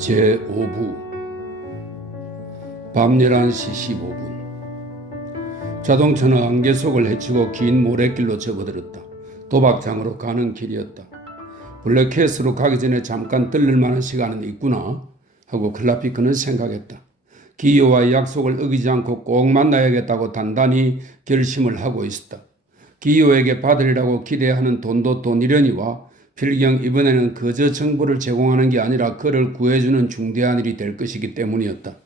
제5부 밤 11시 15분 자동차는 안개 속을 헤치고 긴 모래길로 접어들었다. 도박장으로 가는 길이었다. 블랙캣으로 가기 전에 잠깐 들릴 만한 시간은 있구나 하고 클라피크는 생각했다. 기요와의 약속을 어기지 않고 꼭 만나야겠다고 단단히 결심을 하고 있었다. 기요에게 받으리라고 기대하는 돈도 돈이려니와 필경 이번에는 그저 정보를 제공하는 게 아니라 그를 구해주는 중대한 일이 될 것이기 때문이었다.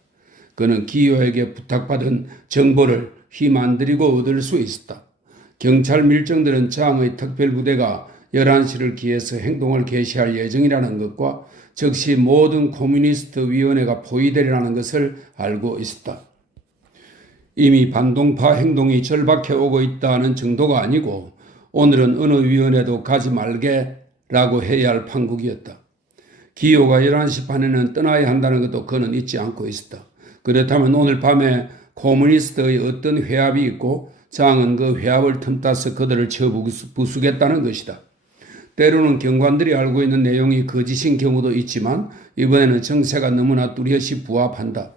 그는 기요에게 부탁받은 정보를 힘 안 들이고 얻을 수 있었다. 경찰 밀정들은 장의 특별부대가 11시를 기해서 행동을 개시할 예정이라는 것과 즉시 모든 커뮤니스트 위원회가 포위되리라는 것을 알고 있었다. 이미 반동파 행동이 절박해 오고 있다는 정도가 아니고 오늘은 어느 위원회도 가지 말게라고 해야 할 판국이었다. 기요가 11시 반에는 떠나야 한다는 것도 그는 잊지 않고 있었다. 그렇다면 오늘 밤에 커뮤니스트의 어떤 회합이 있고 장은 그 회합을 틈타서 그들을 쳐 부수겠다는 것이다. 때로는 경관들이 알고 있는 내용이 거짓인 경우도 있지만 이번에는 정세가 너무나 뚜렷이 부합한다.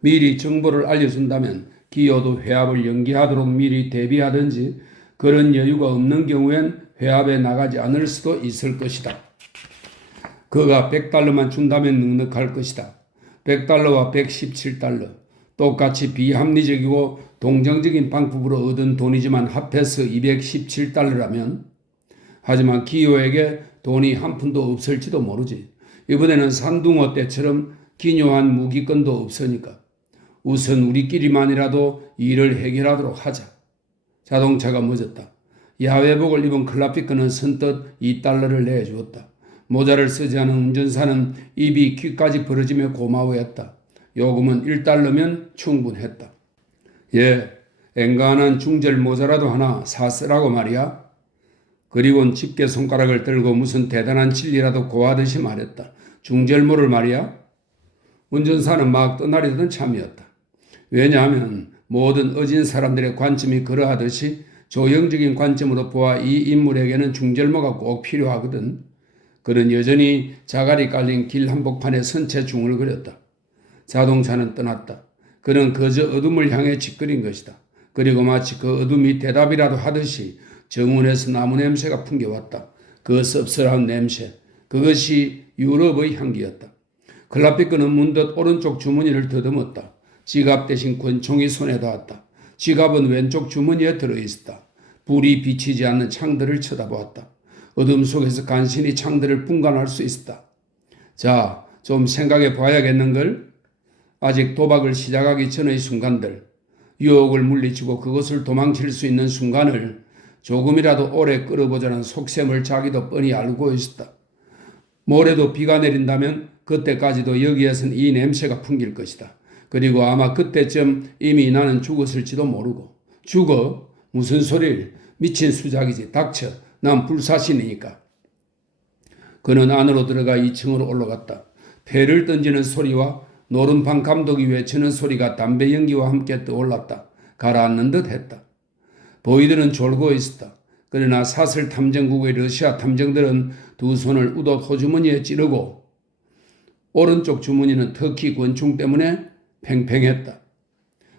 미리 정보를 알려준다면 기요도 회합을 연기하도록 미리 대비하든지 그런 여유가 없는 경우엔 회합에 나가지 않을 수도 있을 것이다. 그가 100달러만 준다면 넉넉할 것이다. 100달러와 117달러. 똑같이 비합리적이고 동정적인 방법으로 얻은 돈이지만 합해서 217달러라면 하지만 기요에게 돈이 한 푼도 없을지도 모르지. 이번에는 산둥어 때처럼 기묘한 무기권도 없으니까. 우선 우리끼리만이라도 일을 해결하도록 하자. 자동차가 멎었다. 야외복을 입은 클라피크는 선뜻 2달러를 내주었다. 모자를 쓰지 않은 운전사는 입이 귀까지 벌어지며 고마워했다. 요금은 1달러면 충분했다. 예, 앵간한 중절 모자라도 하나 사쓰라고 말이야. 그리고는 집게 손가락을 들고 무슨 대단한 진리라도 고하듯이 말했다. 중절모를 말이야. 운전사는 막 떠나려던 참이었다. 왜냐하면 모든 어진 사람들의 관점이 그러하듯이 조형적인 관점으로 보아 이 인물에게는 중절모가 꼭 필요하거든. 그는 여전히 자갈이 깔린 길 한복판에 선 채 중얼거렸다. 자동차는 떠났다. 그는 그저 어둠을 향해 짓거린 것이다. 그리고 마치 그 어둠이 대답이라도 하듯이 정원에서 나무 냄새가 풍겨왔다. 그 씁쓸한 냄새, 그것이 유럽의 향기였다. 클라피크는 문득 오른쪽 주머니를 더듬었다. 지갑 대신 권총이 손에 닿았다. 지갑은 왼쪽 주머니에 들어있었다. 불이 비치지 않는 창들을 쳐다보았다. 어둠 속에서 간신히 창들을 분간할 수 있었다. 자, 좀 생각해 봐야겠는걸? 아직 도박을 시작하기 전의 순간들, 유혹을 물리치고 그것을 도망칠 수 있는 순간을 조금이라도 오래 끌어보자는 속셈을 자기도 뻔히 알고 있었다. 모레도 비가 내린다면 그때까지도 여기에선 이 냄새가 풍길 것이다. 그리고 아마 그때쯤 이미 나는 죽었을지도 모르고. 죽어? 무슨 소리를? 미친 수작이지. 닥쳐. 난 불사신이니까. 그는 안으로 들어가 2층으로 올라갔다. 패를 던지는 소리와 노른방 감독이 외치는 소리가 담배 연기와 함께 떠올랐다. 가라앉는 듯 했다. 보이들은 졸고 있었다. 그러나 사슬 탐정국의 러시아 탐정들은 두 손을 우도 호주머니에 찌르고 오른쪽 주머니는 터키 권총 때문에 팽팽했다.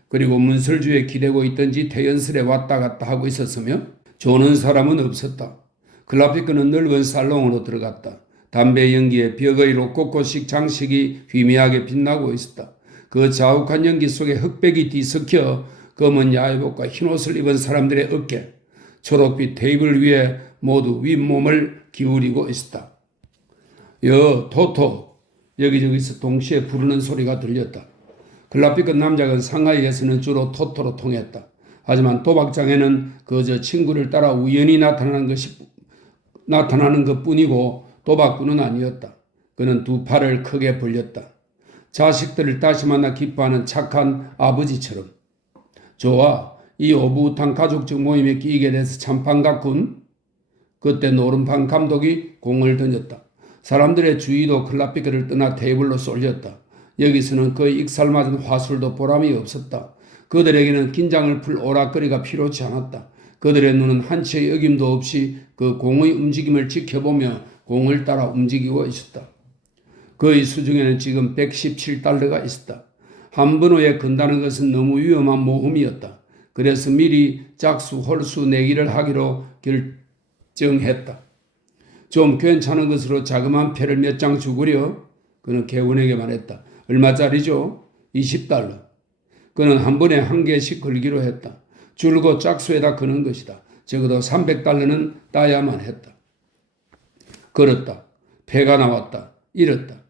그리고 문설주에 기대고 있던지 태연스레 왔다 갔다 하고 있었으며 조는 사람은 없었다. 클라피크는 넓은 살롱으로 들어갔다. 담배 연기에 벽의로 곳곳씩 장식이 희미하게 빛나고 있었다. 그 자욱한 연기 속에 흑백이 뒤섞여 검은 야외복과 흰옷을 입은 사람들의 어깨, 초록빛 테이블 위에 모두 윗몸을 기울이고 있었다. 토토! 여기저기서 동시에 부르는 소리가 들렸다. 클라피크 남작은 상하이에서는 주로 토토로 통했다. 하지만 도박장에는 그저 친구를 따라 우연히 나타나는 것뿐이고 도박꾼은 아니었다. 그는 두 팔을 크게 벌렸다. 자식들을 다시 만나 기뻐하는 착한 아버지처럼. 좋아, 이 오붓한 가족적 모임에 끼게 돼서 참 반갑군. 그때 노른방 감독이 공을 던졌다. 사람들의 주의도 클라피크를 떠나 테이블로 쏠렸다. 여기서는 그의 익살맞은 화술도 보람이 없었다. 그들에게는 긴장을 풀 오락거리가 필요치 않았다. 그들의 눈은 한치의 어김도 없이 그 공의 움직임을 지켜보며 공을 따라 움직이고 있었다. 그의 수중에는 지금 117달러가 있었다. 한 번 후에 건다는 것은 너무 위험한 모험이었다. 그래서 미리 짝수 홀수 내기를 하기로 결정했다. 좀 괜찮은 것으로 자그마한 패를 몇 장 주구려? 그는 개운에게 말했다. 얼마짜리죠? 20달러. 그는 한 번에 한 개씩 걸기로 했다. 줄곧 짝수에다 거는 것이다. 적어도 300달러는 따야만 했다. 걸었다. 패가 나왔다. 잃었다.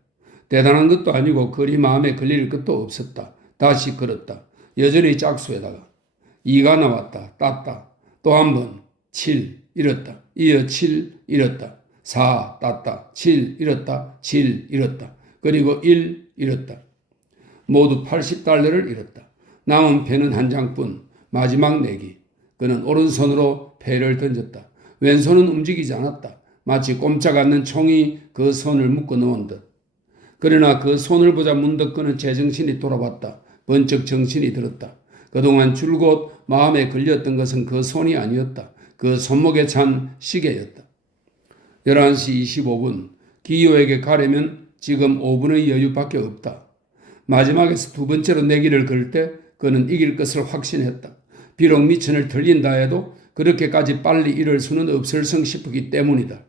대단한 것도 아니고 거리 마음에 걸릴 것도 없었다. 다시 걸었다. 여전히 짝수에다가 2가 나왔다. 땄다. 또 한 번 7 잃었다. 이어 7 잃었다. 4 땄다. 7 잃었다. 7 잃었다. 그리고 1 잃었다. 모두 80달러를 잃었다. 남은 패는 한 장뿐. 마지막 내기. 그는 오른손으로 패를 던졌다. 왼손은 움직이지 않았다. 마치 꼼짝 않는 총이 그 손을 묶어 놓은 듯. 그러나 그 손을 보자 문득 그는 제정신이 돌아왔다. 번쩍 정신이 들었다. 그동안 줄곧 마음에 걸렸던 것은 그 손이 아니었다. 그 손목에 찬 시계였다. 11시 25분. 기호에게 가려면 지금 5분의 여유밖에 없다. 마지막에서 두 번째로 내기를 걸 때 그는 이길 것을 확신했다. 비록 미천을 틀린다 해도 그렇게까지 빨리 이럴 수는 없을성 싶었기 때문이다.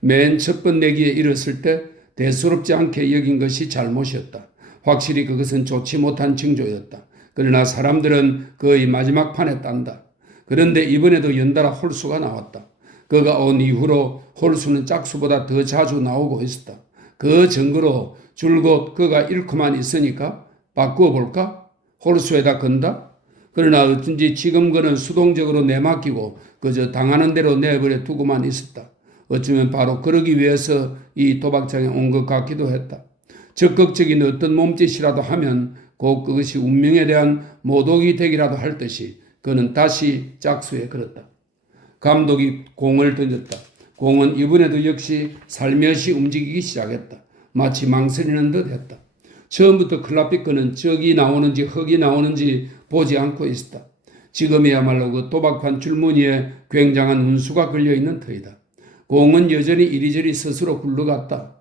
맨 첫 번 내기에 이뤘을 때 대수롭지 않게 여긴 것이 잘못이었다. 확실히 그것은 좋지 못한 징조였다. 그러나 사람들은 거의 마지막 판에 딴다. 그런데 이번에도 연달아 홀수가 나왔다. 그가 온 이후로 홀수는 짝수보다 더 자주 나오고 있었다. 그 증거로 줄곧 그가 잃고만 있으니까 바꾸어 볼까? 홀수에다 건다? 그러나 어쩐지 지금 그는 수동적으로 내맡기고 그저 당하는 대로 내버려 두고만 있었다. 어쩌면 바로 그러기 위해서 이 도박장에 온 것 같기도 했다. 적극적인 어떤 몸짓이라도 하면 곧 그것이 운명에 대한 모독이 되기라도 할 듯이 그는 다시 짝수에 걸었다. 감독이 공을 던졌다. 공은 이번에도 역시 살며시 움직이기 시작했다. 마치 망설이는 듯 했다. 처음부터 클라피크는 적이 나오는지 흙이 나오는지 보지 않고 있었다. 지금이야말로 그 도박판 줄무늬에 굉장한 운수가 걸려있는 터이다. 공은 여전히 이리저리 스스로 굴러갔다.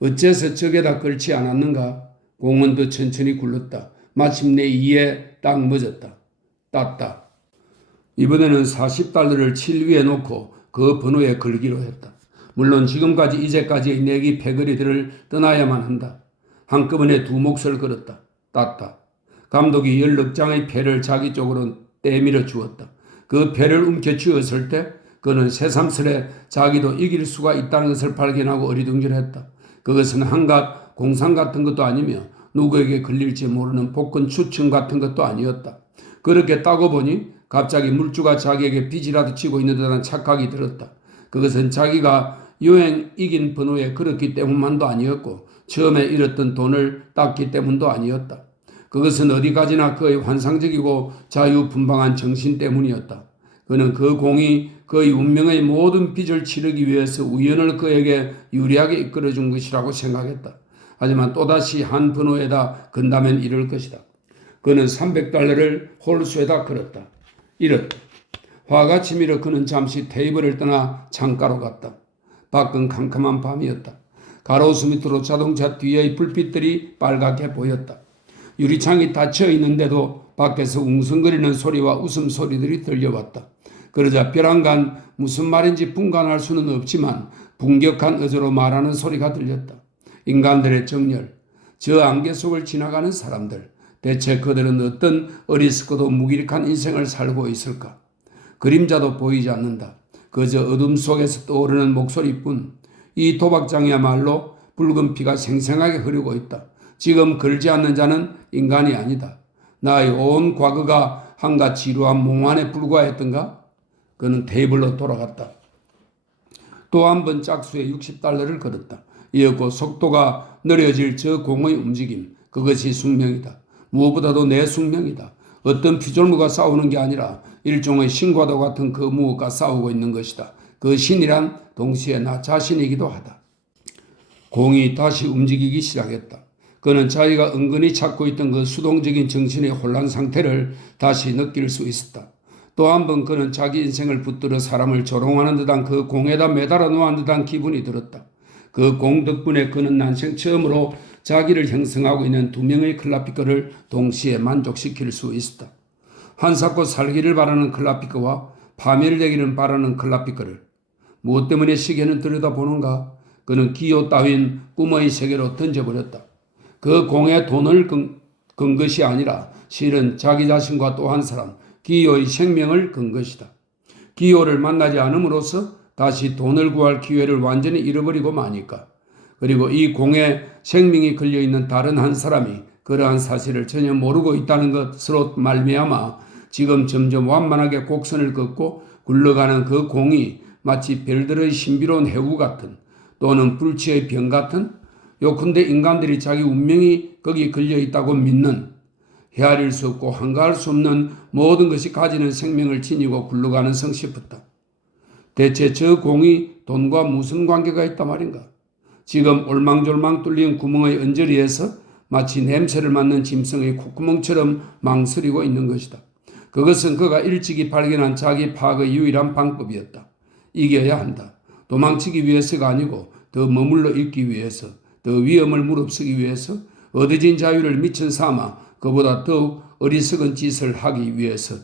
어째서 적에다 걸지 않았는가? 공은 더 천천히 굴렀다. 마침내 2에 딱 멎었다. 땄다. 이번에는 40달러를 7 위에 놓고 그 번호에 걸기로 했다. 물론 지금까지 이제까지의 내기 패거리들을 떠나야만 한다. 한꺼번에 두 몫을 걸었다. 땄다. 감독이 16장의 패를 자기 쪽으로 떼밀어 주었다. 그 패를 움켜쥐었을 때 그는 새삼스레 자기도 이길 수가 있다는 것을 발견하고 어리둥절했다. 그것은 한갓 공상 같은 것도 아니며 누구에게 걸릴지 모르는 복권 추첨 같은 것도 아니었다. 그렇게 따고 보니 갑자기 물주가 자기에게 빚이라도 지고 있는 듯한 착각이 들었다. 그것은 자기가 여행 이긴 번호에 걸었기 때문만도 아니었고 처음에 잃었던 돈을 땄기 때문도 아니었다. 그것은 어디까지나 그의 환상적이고 자유분방한 정신 때문이었다. 그는 그 공이 그의 운명의 모든 빚을 치르기 위해서 우연을 그에게 유리하게 이끌어준 것이라고 생각했다. 하지만 또다시 한 번호에다 건다면 이럴 것이다. 그는 300달러를 홀수에다 걸었다. 잃었다. 화가 치밀어 그는 잠시 테이블을 떠나 창가로 갔다. 밖은 캄캄한 밤이었다. 가로수 밑으로 자동차 뒤의 불빛들이 빨갛게 보였다. 유리창이 닫혀 있는데도 밖에서 웅성거리는 소리와 웃음소리들이 들려왔다. 그러자 벼랑간 무슨 말인지 분간할 수는 없지만 분격한 어조로 말하는 소리가 들렸다. 인간들의 정열, 저 안개 속을 지나가는 사람들, 대체 그들은 어떤 어리석고도 무기력한 인생을 살고 있을까? 그림자도 보이지 않는다. 그저 어둠 속에서 떠오르는 목소리뿐. 이 도박장이야말로 붉은 피가 생생하게 흐르고 있다. 지금 걸지 않는 자는 인간이 아니다. 나의 온 과거가 한갓 지루한 몽환에 불과했던가? 그는 테이블로 돌아갔다. 또 한 번 짝수에 60달러를 걸었다. 이었고 속도가 느려질 저 공의 움직임, 그것이 숙명이다. 무엇보다도 내 숙명이다. 어떤 피조물과 싸우는 게 아니라 일종의 신과도 같은 그 무엇과 싸우고 있는 것이다. 그 신이란 동시에 나 자신이기도 하다. 공이 다시 움직이기 시작했다. 그는 자기가 은근히 찾고 있던 그 수동적인 정신의 혼란 상태를 다시 느낄 수 있었다. 또 한 번 그는 자기 인생을 붙들어 사람을 조롱하는 듯한 그 공에다 매달아 놓은 듯한 기분이 들었다. 그 공 덕분에 그는 난생 처음으로 자기를 형성하고 있는 두 명의 클라피커를 동시에 만족시킬 수 있었다. 한사코 살기를 바라는 클라피커와 파멸되기를 바라는 클라피커를 무엇 때문에 시계는 들여다보는가? 그는 기호 따윈 꿈의 세계로 던져버렸다. 그 공에 돈을 건 것이 아니라 실은 자기 자신과 또 한 사람, 기호의 생명을 건 것이다. 기호를 만나지 않음으로써 다시 돈을 구할 기회를 완전히 잃어버리고 마니까. 그리고 이 공에 생명이 걸려있는 다른 한 사람이 그러한 사실을 전혀 모르고 있다는 것으로 말미암아 지금 점점 완만하게 곡선을 긋고 굴러가는 그 공이 마치 별들의 신비로운 해구 같은 또는 불치의 병 같은 요컨대 인간들이 자기 운명이 거기 걸려있다고 믿는 헤아릴 수 없고 한가할 수 없는 모든 것이 가지는 생명을 지니고 굴러가는 성씨부터 대체 저 공이 돈과 무슨 관계가 있단 말인가? 지금 올망졸망 뚫린 구멍의 언저리에서 마치 냄새를 맡는 짐승의 콧구멍처럼 망설이고 있는 것이다. 그것은 그가 일찍이 발견한 자기 파악의 유일한 방법이었다. 이겨야 한다. 도망치기 위해서가 아니고 더 머물러 있기 위해서, 더 위험을 무릅쓰기 위해서, 얻어진 자유를 미천 삼아 그보다 더욱 어리석은 짓을 하기 위해서.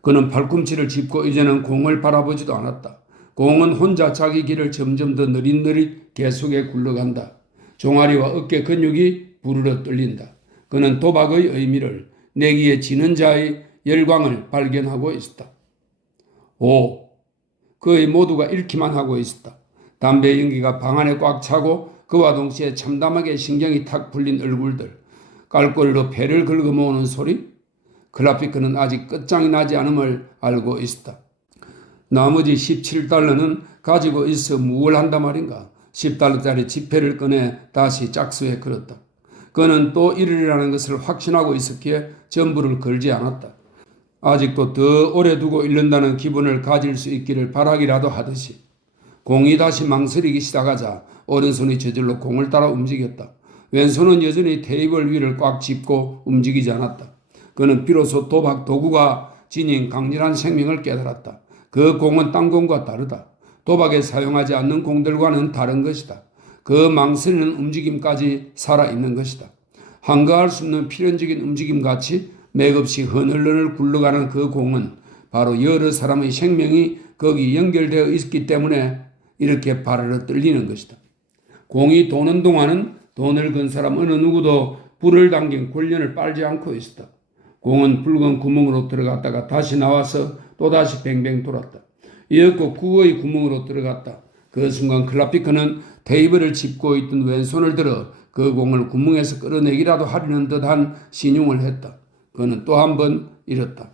그는 팔꿈치를 짚고 이제는 공을 바라보지도 않았다. 공은 혼자 자기 길을 점점 더 느릿느릿 계속해 굴러간다. 종아리와 어깨 근육이 부르르 떨린다. 그는 도박의 의미를 내기에 지는 자의 열광을 발견하고 있었다. 그의 모두가 잃기만 하고 있었다. 담배 연기가 방 안에 꽉 차고 그와 동시에 참담하게 신경이 탁 풀린 얼굴들, 깔꼬리로 배를 긁어 모으는 소리. 클라피커는 아직 끝장이 나지 않음을 알고 있었다. 나머지 17달러는 가지고 있어 무얼 한단 말인가. 10달러짜리 지폐를 꺼내 다시 짝수에 걸었다. 그는 또 이르리라는 것을 확신하고 있었기에 전부를 걸지 않았다. 아직도 더 오래 두고 잃는다는 기분을 가질 수 있기를 바라기라도 하듯이. 공이 다시 망설이기 시작하자 오른손이 저절로 공을 따라 움직였다. 왼손은 여전히 테이블 위를 꽉 짚고 움직이지 않았다. 그는 비로소 도박 도구가 지닌 강렬한 생명을 깨달았다. 그 공은 딴 공과 다르다. 도박에 사용하지 않는 공들과는 다른 것이다. 그 망설이는 움직임까지 살아있는 것이다. 한가할 수 없는 필연적인 움직임같이 맥없이 흐늘흐늘 굴러가는 그 공은 바로 여러 사람의 생명이 거기 연결되어 있기 때문에 이렇게 바르르 떨리는 것이다. 공이 도는 동안은 돈을 건 사람 어느 누구도 불을 당긴 곤련을 빨지 않고 있었다. 공은 붉은 구멍으로 들어갔다가 다시 나와서 또다시 뱅뱅 돌았다. 이윽고 구의 구멍으로 들어갔다. 그 순간 클라피커는 테이블을 짚고 있던 왼손을 들어 그 공을 구멍에서 끌어내기라도 하려는 듯한 신용을 했다. 그는 또 한 번 잃었다.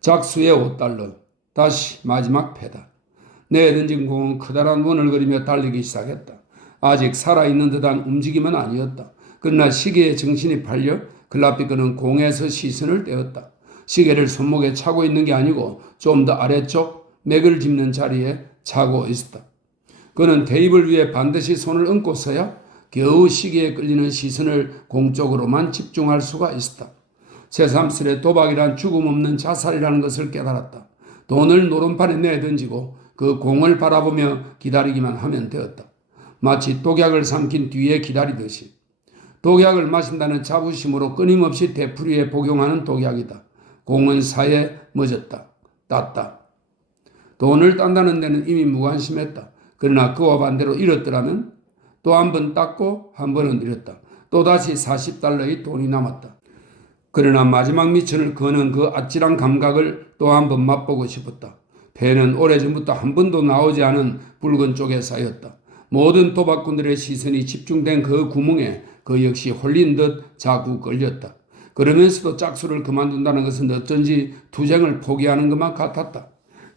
작수의 5달러. 다시 마지막 패다. 내던진 공은 커다란 원을 그리며 달리기 시작했다. 아직 살아있는 듯한 움직임은 아니었다. 그러나 시계에 정신이 팔려 클라피커는 공에서 시선을 떼었다. 시계를 손목에 차고 있는 게 아니고 좀 더 아래쪽 맥을 짚는 자리에 차고 있었다. 그는 테이블 위에 반드시 손을 얹고서야 겨우 시계에 끌리는 시선을 공 쪽으로만 집중할 수가 있었다. 새삼스레 도박이란 죽음 없는 자살이라는 것을 깨달았다. 돈을 노름판에 내던지고 그 공을 바라보며 기다리기만 하면 되었다. 마치 독약을 삼킨 뒤에 기다리듯이. 독약을 마신다는 자부심으로 끊임없이 되풀이에 복용하는 독약이다. 공은 사에 멎었다. 땄다. 돈을 딴다는 데는 이미 무관심했다. 그러나 그와 반대로 잃었더라면 또 한 번 땄고 한 번은 잃었다. 또다시 40달러의 돈이 남았다. 그러나 마지막 미천을 거는 그 아찔한 감각을 또 한 번 맛보고 싶었다. 패는 오래전부터 한 번도 나오지 않은 붉은 쪽에 쌓였다. 모든 도박꾼들의 시선이 집중된 그 구멍에 그 역시 홀린 듯 자꾸 끌렸다. 그러면서도 짝수를 그만둔다는 것은 어쩐지 투쟁을 포기하는 것만 같았다.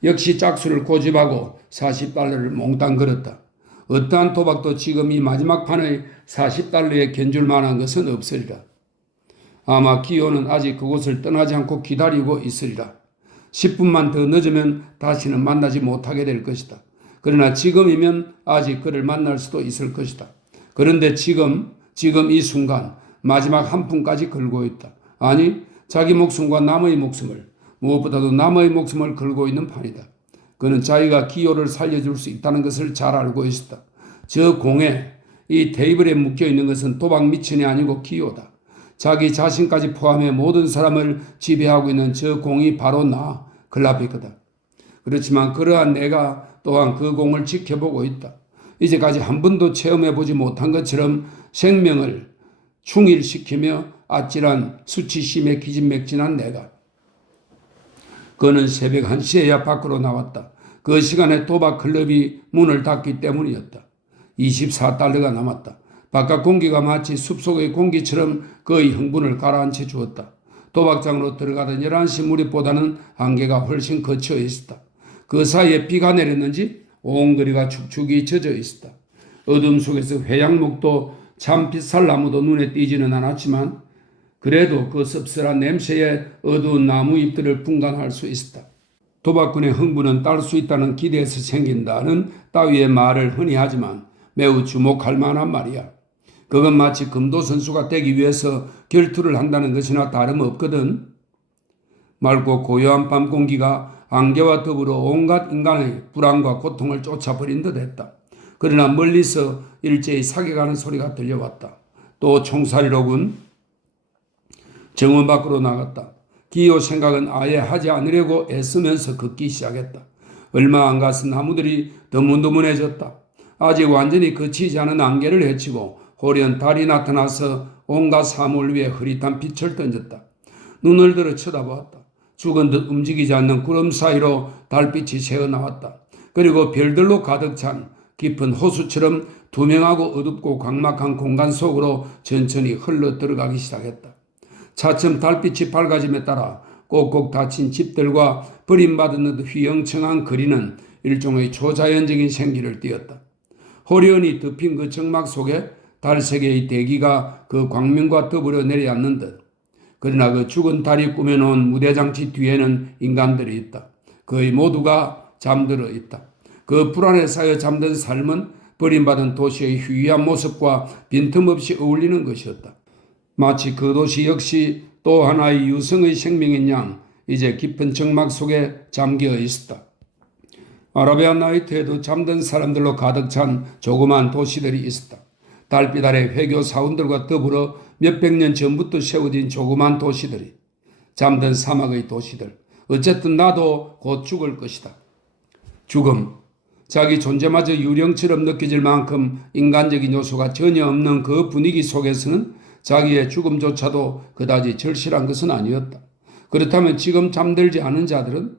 역시 짝수를 고집하고 40달러를 몽땅 걸었다. 어떠한 도박도 지금 이 마지막 판의 40달러에 견줄 만한 것은 없으리라. 아마 기호는 아직 그곳을 떠나지 않고 기다리고 있으리라. 10분만 더 늦으면 다시는 만나지 못하게 될 것이다. 그러나 지금이면 아직 그를 만날 수도 있을 것이다. 그런데 지금 이 순간 마지막 한 푼까지 걸고 있다. 아니, 자기 목숨과 남의 목숨을, 무엇보다도 남의 목숨을 걸고 있는 판이다. 그는 자기가 기호를 살려줄 수 있다는 것을 잘 알고 있었다. 저 공에 이 테이블에 묶여있는 것은 도박 미천이 아니고 기호다. 자기 자신까지 포함해 모든 사람을 지배하고 있는 저 공이 바로 나, 글라피크다. 그렇지만 그러한 내가 또한 그 공을 지켜보고 있다. 이제까지 한 번도 체험해보지 못한 것처럼 생명을 충일시키며 아찔한 수치심에 기진맥진한 내가. 그는 새벽 1시에야 밖으로 나왔다. 그 시간에 도박 클럽이 문을 닫기 때문이었다. 24달러가 남았다. 바깥 공기가 마치 숲속의 공기처럼 그의 흥분을 가라앉혀 주었다. 도박장으로 들어가던 11시 무렵보다는 안개가 훨씬 거쳐 있었다. 그 사이에 비가 내렸는지 온 거리가 축축이 젖어 있었다. 어둠 속에서 회양목도 참빛살 나무도 눈에 띄지는 않았지만 그래도 그 씁쓸한 냄새에 어두운 나무 잎들을 분간할 수 있었다. 도박꾼의 흥분은 딸 수 있다는 기대에서 생긴다는 따위의 말을 흔히 하지만 매우 주목할 만한 말이야. 그건 마치 금도 선수가 되기 위해서 결투를 한다는 것이나 다름없거든. 맑고 고요한 밤 공기가 안개와 더불어 온갖 인간의 불안과 고통을 쫓아버린 듯 했다. 그러나 멀리서 일제히 사격하는 소리가 들려왔다. 또 총살이로군. 정원 밖으로 나갔다. 기호 생각은 아예 하지 않으려고 애쓰면서 걷기 시작했다. 얼마 안 가서 나무들이 드문드문해졌다. 아직 완전히 그치지 않은 안개를 헤치고 호련 달이 나타나서 온갖 사물 위에 흐릿한 빛을 던졌다. 눈을 들어 쳐다보았다. 죽은 듯 움직이지 않는 구름 사이로 달빛이 새어나왔다. 그리고 별들로 가득 찬 깊은 호수처럼 투명하고 어둡고 광막한 공간 속으로 천천히 흘러 들어가기 시작했다. 차츰 달빛이 밝아짐에 따라 꼭꼭 닫힌 집들과 버림받은 듯 휘영청한 거리는 일종의 초자연적인 생기를 띠었다. 호련히 덮인 그 정막 속에 달세계의 대기가 그 광명과 더불어 내려앉는 듯. 그러나 그 죽은 달이 꾸며놓은 무대장치 뒤에는 인간들이 있다. 거의 모두가 잠들어 있다. 그 불안에 쌓여 잠든 삶은 버림받은 도시의 희귀한 모습과 빈틈없이 어울리는 것이었다. 마치 그 도시 역시 또 하나의 유성의 생명인 양 이제 깊은 정막 속에 잠겨 있었다. 아라비아 나이트에도 잠든 사람들로 가득 찬 조그만 도시들이 있었다. 달빛 아래 회교 사원들과 더불어 몇백 년 전부터 세워진 조그만 도시들이, 잠든 사막의 도시들. 어쨌든 나도 곧 죽을 것이다. 죽음. 자기 존재마저 유령처럼 느껴질 만큼 인간적인 요소가 전혀 없는 그 분위기 속에서는 자기의 죽음조차도 그다지 절실한 것은 아니었다. 그렇다면 지금 잠들지 않은 자들은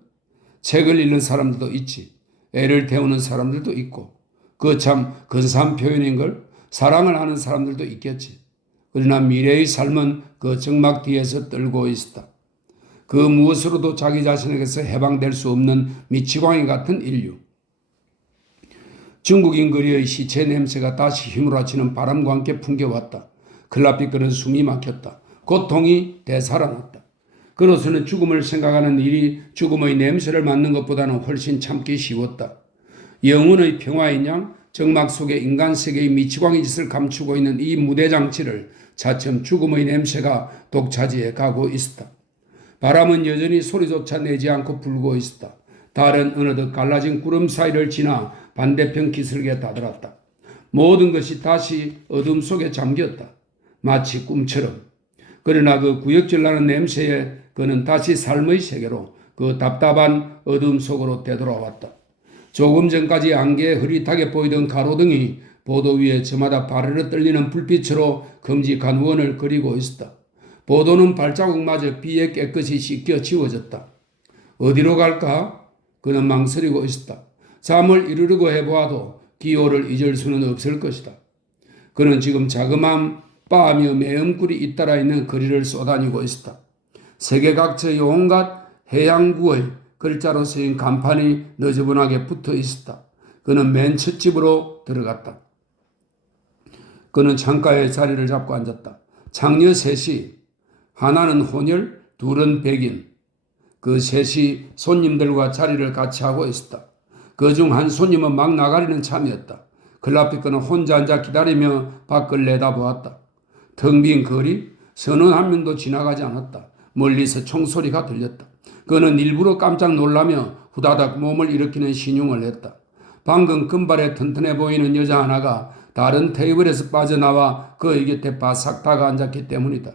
책을 읽는 사람들도 있지. 애를 태우는 사람들도 있고. 그 참 근사한 표현인걸. 사랑을 하는 사람들도 있겠지. 그러나 미래의 삶은 그 정막 뒤에서 떨고 있었다. 그 무엇으로도 자기 자신에게서 해방될 수 없는 미치광이 같은 인류. 중국인 거리의 시체 냄새가 다시 휘몰아치는 바람과 함께 풍겨왔다. 클라피크는 숨이 막혔다. 고통이 되살아났다. 그로서는 죽음을 생각하는 일이 죽음의 냄새를 맡는 것보다는 훨씬 참기 쉬웠다. 영혼의 평화인 양 정막 속에 인간 세계의 미치광이 짓을 감추고 있는 이 무대장치를 차츰 죽음의 냄새가 독차지해 가고 있었다. 바람은 여전히 소리조차 내지 않고 불고 있었다. 달은 어느덧 갈라진 구름 사이를 지나 반대편 기슭에 다다랐다. 모든 것이 다시 어둠 속에 잠겼다. 마치 꿈처럼. 그러나 그 구역질 나는 냄새에 그는 다시 삶의 세계로, 그 답답한 어둠 속으로 되돌아왔다. 조금 전까지 안개에 흐릿하게 보이던 가로등이 보도 위에 저마다 바르르 떨리는 불빛으로 큼직한 원을 그리고 있었다. 보도는 발자국마저 비에 깨끗이 씻겨 지워졌다. 어디로 갈까? 그는 망설이고 있었다. 잠을 이루려고 해보아도 기호를 잊을 수는 없을 것이다. 그는 지금 자그마한 바하며 매음굴이 잇따라 있는 거리를 쏘다니고 있었다. 세계 각처의 온갖 해양구의 글자로 쓰인 간판이 너저분하게 붙어 있었다. 그는 맨 첫 집으로 들어갔다. 그는 창가에 자리를 잡고 앉았다. 창녀 셋이, 하나는 혼혈, 둘은 백인. 그 셋이 손님들과 자리를 같이 하고 있었다. 그중 한 손님은 막 나가려는 참이었다. 클라피크는 혼자 앉아 기다리며 밖을 내다보았다. 텅 빈 거리, 선원 한 명도 지나가지 않았다. 멀리서 총소리가 들렸다. 그는 일부러 깜짝 놀라며 후다닥 몸을 일으키는 신용을 했다. 방금 금발에 튼튼해 보이는 여자 하나가 다른 테이블에서 빠져나와 그의 곁에 바싹 다가앉았기 때문이다.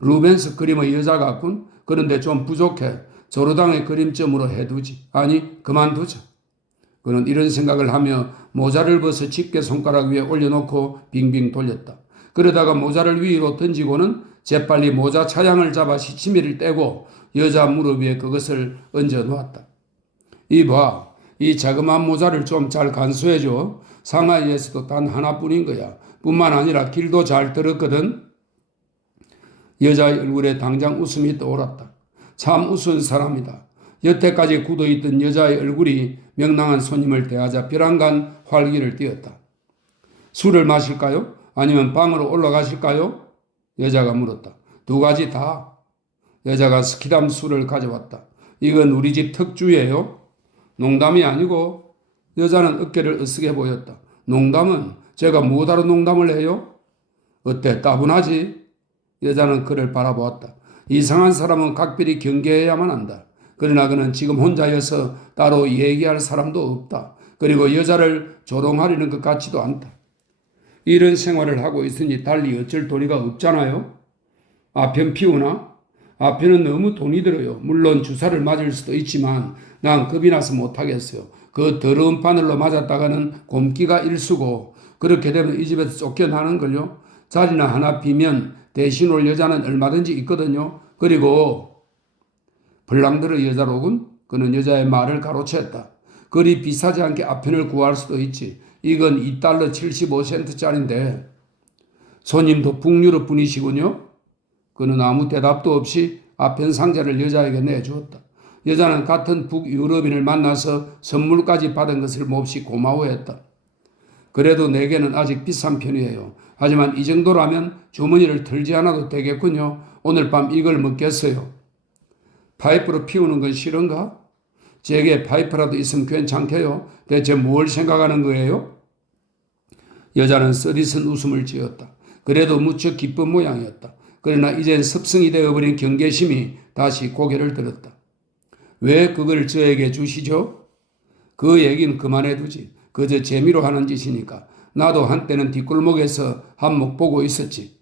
루벤스 그림의 여자 같군. 그런데 좀 부족해. 조르당의 그림점으로 해두지. 아니, 그만두자. 그는 이런 생각을 하며 모자를 벗어 집게 손가락 위에 올려놓고 빙빙 돌렸다. 그러다가 모자를 위로 던지고는 재빨리 모자 차양을 잡아 시치미를 떼고 여자 무릎 위에 그것을 얹어 놓았다. 이봐, 이 자그마한 모자를 좀 잘 간수해줘. 상하이에서도 단 하나뿐인 거야. 뿐만 아니라 길도 잘 들었거든. 여자의 얼굴에 당장 웃음이 떠올랐다. 참 우스운 사람이다. 여태까지 굳어있던 여자의 얼굴이 명랑한 손님을 대하자 벼랑간 활기를 띠었다. 술을 마실까요? 아니면 방으로 올라가실까요? 여자가 물었다. 두 가지 다. 여자가 스키담 술을 가져왔다. 이건 우리 집 특주예요. 농담이 아니고. 여자는 어깨를 으쓱해 보였다. 농담은 제가 뭐하러 농담을 해요? 어때, 따분하지? 여자는 그를 바라보았다. 이상한 사람은 각별히 경계해야만 한다. 그러나 그는 지금 혼자여서 따로 얘기할 사람도 없다. 그리고 여자를 조롱하려는 것 같지도 않다. 이런 생활을 하고 있으니 달리 어쩔 도리가 없잖아요. 아편 피우나? 아편은 너무 돈이 들어요. 물론 주사를 맞을 수도 있지만 난 겁이 나서 못하겠어요. 그 더러운 바늘로 맞았다가는 곰기가 일수고 그렇게 되면 이 집에서 쫓겨나는걸요. 자리나 하나 비면 대신 올 여자는 얼마든지 있거든요. 그리고 블랑드르 여자로군. 그는 여자의 말을 가로챘다. 그리 비싸지 않게 아편을 구할 수도 있지. 이건 2달러 75센트짜리인데. 손님도 북유럽 분이시군요. 그는 아무 대답도 없이 아편 상자를 여자에게 내주었다. 여자는 같은 북유럽인을 만나서 선물까지 받은 것을 몹시 고마워했다. 그래도 내게는 아직 비싼 편이에요. 하지만 이 정도라면 주머니를 털지 않아도 되겠군요. 오늘 밤 이걸 먹겠어요. 파이프로 피우는 건 싫은가? 제게 파이프라도 있으면 괜찮게요. 대체 뭘 생각하는 거예요? 여자는 쓰디쓴 웃음을 지었다. 그래도 무척 기쁜 모양이었다. 그러나 이젠 습성이 되어버린 경계심이 다시 고개를 들었다. 왜 그걸 저에게 주시죠? 그 얘기는 그만해두지. 그저 재미로 하는 짓이니까. 나도 한때는 뒷골목에서 한몫 보고 있었지.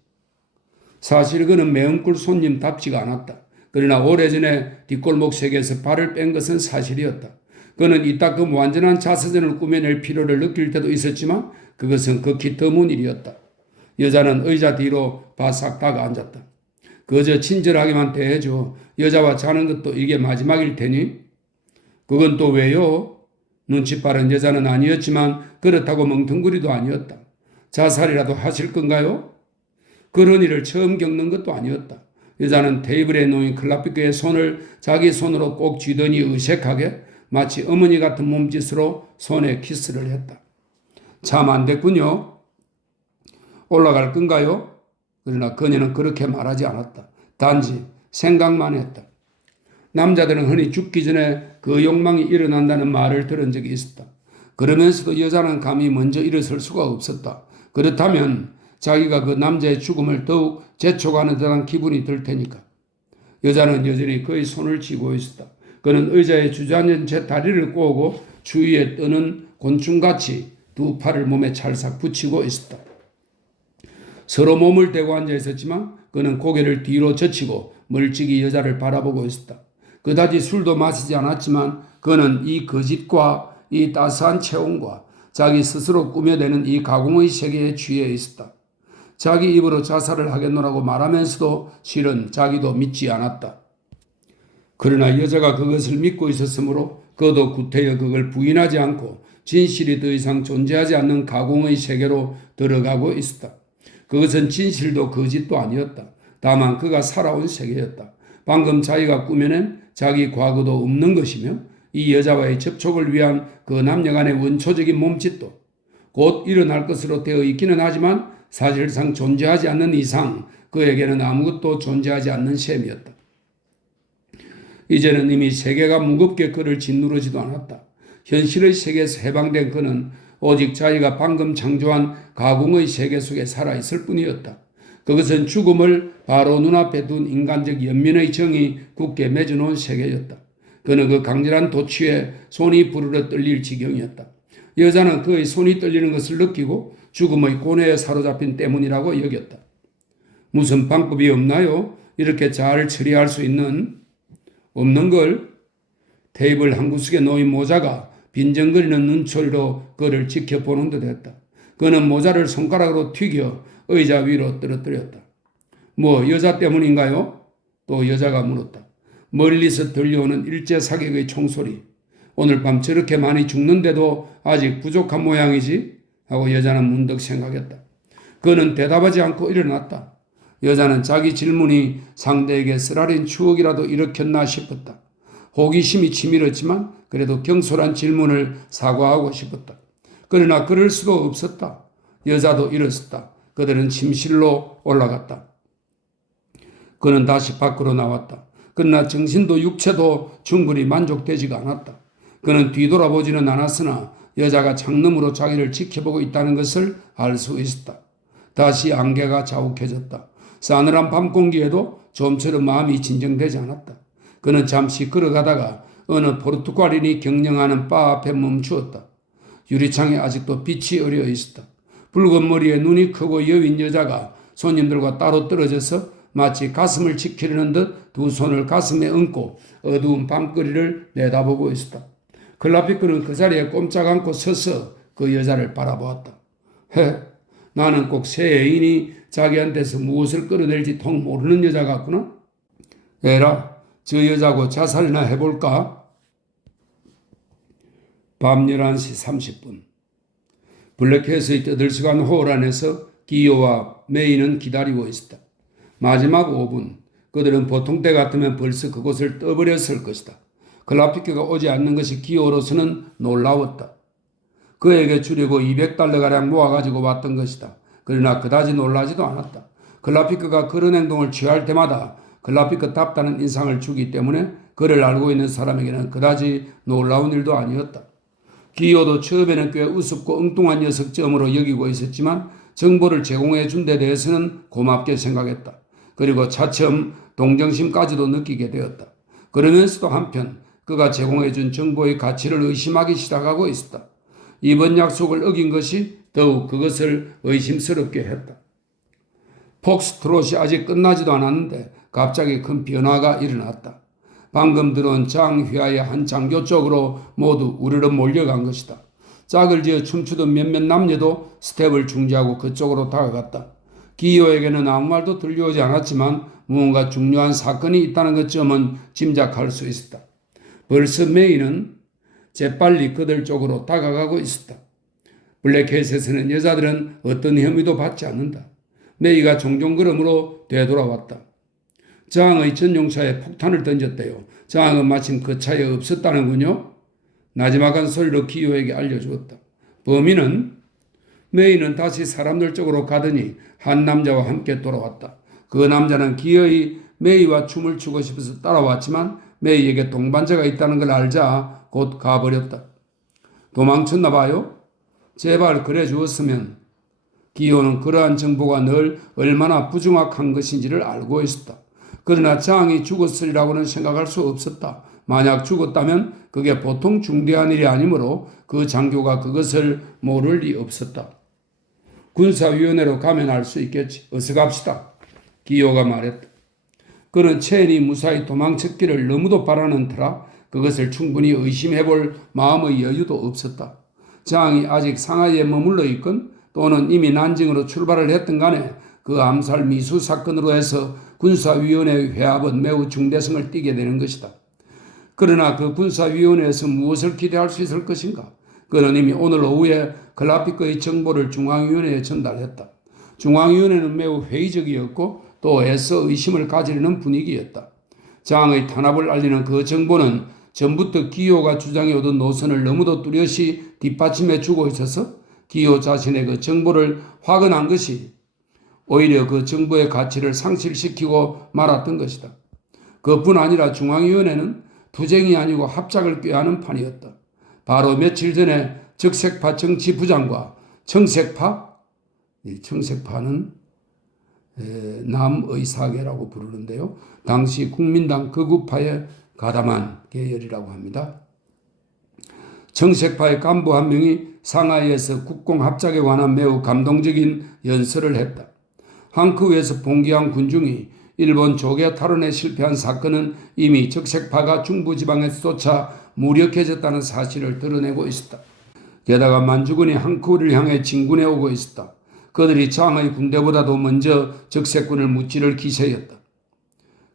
사실 그는 매운꿀 손님답지가 않았다. 그러나 오래전에 뒷골목 세계에서 발을 뺀 것은 사실이었다. 그는 이따금 완전한 자서전을 꾸며낼 필요를 느낄 때도 있었지만 그것은 극히 드문 일이었다. 여자는 의자 뒤로 바싹 다가앉았다. 그저 친절하게만 대해줘. 여자와 자는 것도 이게 마지막일 테니. 그건 또 왜요? 눈치 빠른 여자는 아니었지만 그렇다고 멍텅구리도 아니었다. 자살이라도 하실 건가요? 그런 일을 처음 겪는 것도 아니었다. 여자는 테이블에 놓인 클라피크의 손을 자기 손으로 꼭 쥐더니 어색하게 마치 어머니 같은 몸짓으로 손에 키스를 했다. 참 안 됐군요. 올라갈 건가요? 그러나 그녀는 그렇게 말하지 않았다. 단지 생각만 했다. 남자들은 흔히 죽기 전에 그 욕망이 일어난다는 말을 들은 적이 있었다. 그러면서도 여자는 감히 먼저 일어설 수가 없었다. 그렇다면 자기가 그 남자의 죽음을 더욱 재촉하는 듯한 기분이 들 테니까. 여자는 여전히 그의 손을 쥐고 있었다. 그는 의자에 주저앉은 채 다리를 꼬고 주위에 떠는 곤충같이 두 팔을 몸에 찰싹 붙이고 있었다. 서로 몸을 대고 앉아 있었지만 그는 고개를 뒤로 젖히고 멀찍이 여자를 바라보고 있었다. 그다지 술도 마시지 않았지만 그는 이 거짓과 이 따스한 체온과 자기 스스로 꾸며내는 이 가공의 세계에 취해 있었다. 자기 입으로 자살을 하겠노라고 말하면서도 실은 자기도 믿지 않았다. 그러나 여자가 그것을 믿고 있었으므로 그도 구태여 그걸 부인하지 않고 진실이 더 이상 존재하지 않는 가공의 세계로 들어가고 있었다. 그것은 진실도 거짓도 아니었다. 다만 그가 살아온 세계였다. 방금 자기가 꾸며낸 자기 과거도 없는 것이며 이 여자와의 접촉을 위한 그 남녀간의 원초적인 몸짓도 곧 일어날 것으로 되어 있기는 하지만 사실상 존재하지 않는 이상 그에게는 아무것도 존재하지 않는 셈이었다. 이제는 이미 세계가 무겁게 그를 짓누르지도 않았다. 현실의 세계에서 해방된 그는 오직 자기가 방금 창조한 가공의 세계 속에 살아있을 뿐이었다. 그것은 죽음을 바로 눈앞에 둔 인간적 연민의 정이 굳게 맺어놓은 세계였다. 그는 그 강렬한 도취에 손이 부르르 떨릴 지경이었다. 여자는 그의 손이 떨리는 것을 느끼고 죽음의 고뇌에 사로잡힌 때문이라고 여겼다. 무슨 방법이 없나요? 이렇게 잘 처리할 수 있는? 없는 걸? 테이블 한 구석에 놓인 모자가 빈정거리는 눈초리로 그를 지켜보는 듯 했다. 그는 모자를 손가락으로 튀겨 의자 위로 떨어뜨렸다. 뭐 여자 때문인가요? 또 여자가 물었다. 멀리서 들려오는 일제사격의 총소리. 오늘 밤 저렇게 많이 죽는데도 아직 부족한 모양이지? 하고 여자는 문득 생각했다. 그는 대답하지 않고 일어났다. 여자는 자기 질문이 상대에게 쓰라린 추억이라도 일으켰나 싶었다. 호기심이 치밀었지만 그래도 경솔한 질문을 사과하고 싶었다. 그러나 그럴 수도 없었다. 여자도 일었었다. 그들은 침실로 올라갔다. 그는 다시 밖으로 나왔다. 그러나 정신도 육체도 충분히 만족되지가 않았다. 그는 뒤돌아보지는 않았으나 여자가 창너머로 자기를 지켜보고 있다는 것을 알 수 있었다. 다시 안개가 자욱해졌다. 싸늘한 밤 공기에도 좀처럼 마음이 진정되지 않았다. 그는 잠시 걸어가다가 어느 포르투갈인이 경영하는 바 앞에 멈추었다. 유리창에 아직도 빛이 어려 있었다. 붉은 머리에 눈이 크고 여윈 여자가 손님들과 따로 떨어져서 마치 가슴을 지키려는 듯 두 손을 가슴에 얹고 어두운 밤거리를 내다보고 있었다. 클라피크는 그 자리에 꼼짝 않고 서서 그 여자를 바라보았다. 나는 꼭 새 애인이 자기한테서 무엇을 끌어낼지 통 모르는 여자 같구나. 에라, 저 여자고 자살이나 해볼까? 밤 11시 30분. 블랙캣의 떠들썩한 홀 안에서 기요와 메이는 기다리고 있었다. 마지막 5분. 그들은 보통 때 같으면 벌써 그곳을 떠버렸을 것이다. 클라피크가 오지 않는 것이 기요로서는 놀라웠다. 그에게 주려고 200달러가량 모아가지고 왔던 것이다. 그러나 그다지 놀라지도 않았다. 클라피크가 그런 행동을 취할 때마다 클라피크답다는 인상을 주기 때문에 그를 알고 있는 사람에게는 그다지 놀라운 일도 아니었다. 기요도 처음에는 꽤 우습고 엉뚱한 녀석점으로 여기고 있었지만 정보를 제공해 준 데 대해서는 고맙게 생각했다. 그리고 차츰 동정심까지도 느끼게 되었다. 그러면서도 한편 그가 제공해 준 정보의 가치를 의심하기 시작하고 있었다. 이번 약속을 어긴 것이 더욱 그것을 의심스럽게 했다. 폭스트롯이 아직 끝나지도 않았는데 갑자기 큰 변화가 일어났다. 방금 들어온 장휘하의 한 장교 쪽으로 모두 우르르 몰려간 것이다. 짝을 지어 춤추던 몇몇 남녀도 스텝을 중지하고 그쪽으로 다가갔다. 기요에게는 아무 말도 들려오지 않았지만 무언가 중요한 사건이 있다는 것쯤은 짐작할 수 있었다. 벌써 메이는 재빨리 그들 쪽으로 다가가고 있었다. 블랙캣에서는 여자들은 어떤 혐의도 받지 않는다. 메이가 종종 걸음으로 되돌아왔다. 장의 전용차에 폭탄을 던졌대요. 장은 마침 그 차에 없었다는군요. 나지막한 소리로 기요에게 알려주었다. 범인은? 메이는 다시 사람들 쪽으로 가더니 한 남자와 함께 돌아왔다. 그 남자는 기어이 메이와 춤을 추고 싶어서 따라왔지만 메이에게 동반자가 있다는 걸 알자 곧 가버렸다. 도망쳤나 봐요? 제발 그래 주었으면. 기요는 그러한 정보가 늘 얼마나 부정확한 것인지를 알고 있었다. 그러나 장이 죽었으리라고는 생각할 수 없었다. 만약 죽었다면 그게 보통 중대한 일이 아니므로 그 장교가 그것을 모를 리 없었다. 군사위원회로 가면 알 수 있겠지. 어서 갑시다. 기요가 말했다. 그는 체인이 무사히 도망쳤기를 너무도 바라는 터라 그것을 충분히 의심해볼 마음의 여유도 없었다. 장이 아직 상하이에 머물러 있건 또는 이미 난징으로 출발을 했던 간에 그 암살 미수 사건으로 해서 군사위원회의 회합은 매우 중대성을 띠게 되는 것이다. 그러나 그 군사위원회에서 무엇을 기대할 수 있을 것인가? 그는 이미 오늘 오후에 클라피크의 정보를 중앙위원회에 전달했다. 중앙위원회는 매우 회의적이었고 또 애써 의심을 가지려는 분위기였다. 장의 탄압을 알리는 그 정보는 전부터 기요가 주장해오던 노선을 너무도 뚜렷이 뒷받침해 주고 있어서 기요 자신의 그 정보를 확언한 것이 오히려 그 정보의 가치를 상실시키고 말았던 것이다. 그뿐 아니라 중앙위원회는 투쟁이 아니고 합작을 꾀하는 판이었다. 바로 며칠 전에 적색파 정치부장과 청색파, 이 청색파는 남의사계라고 부르는데요. 당시 국민당 극우파의 가담한 계열이라고 합니다. 정색파의 간부 한 명이 상하이에서 국공합작에 관한 매우 감동적인 연설을 했다. 항크우에서 봉기한 군중이 일본 조개 탈원에 실패한 사건은 이미 적색파가 중부지방에서 쫓아 무력해졌다는 사실을 드러내고 있었다. 게다가 만주군이 항크우를 향해 진군해 오고 있었다. 그들이 장의 군대보다도 먼저 적색군을 무찌를 기세였다.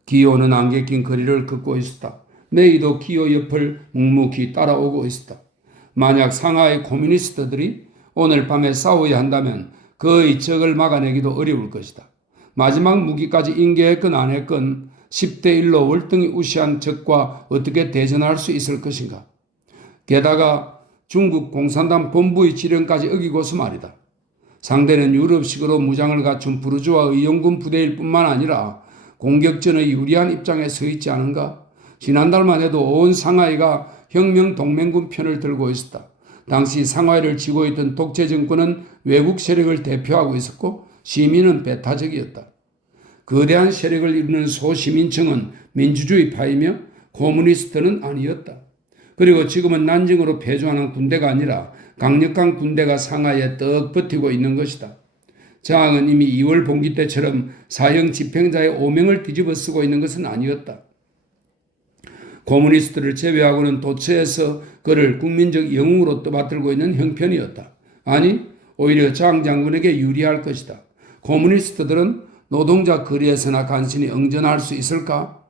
기요는 안개 낀 거리를 걷고 있었다. 메이도 기요 옆을 묵묵히 따라오고 있었다. 만약 상하이 코뮤니스트들이 오늘 밤에 싸워야 한다면 그의 적을 막아내기도 어려울 것이다. 마지막 무기까지 인계했건 안 했건 10대 1로 월등히 우세한 적과 어떻게 대전할 수 있을 것인가. 게다가 중국 공산당 본부의 지령까지 어기고서 말이다. 상대는 유럽식으로 무장을 갖춘 부르주아 의용군 부대일 뿐만 아니라 공격전의 유리한 입장에 서 있지 않은가? 지난달만 해도 온 상하이가 혁명 동맹군 편을 들고 있었다. 당시 상하이를 쥐고 있던 독재 정권은 외국 세력을 대표하고 있었고 시민은 배타적이었다. 거대한 세력을 이루는 소시민층은 민주주의파이며 코뮤니스트는 아니었다. 그리고 지금은 난징으로 패주하는 군대가 아니라 강력한 군대가 상하이에 떡 버티고 있는 것이다. 장은 이미 2월 봉기 때처럼 사형 집행자의 오명을 뒤집어 쓰고 있는 것은 아니었다. 코뮤니스트를 제외하고는 도처에서 그를 국민적 영웅으로 떠받들고 있는 형편이었다. 아니, 오히려 장 장군에게 유리할 것이다. 코뮤니스트들은 노동자 거리에서나 간신히 응전할 수 있을까?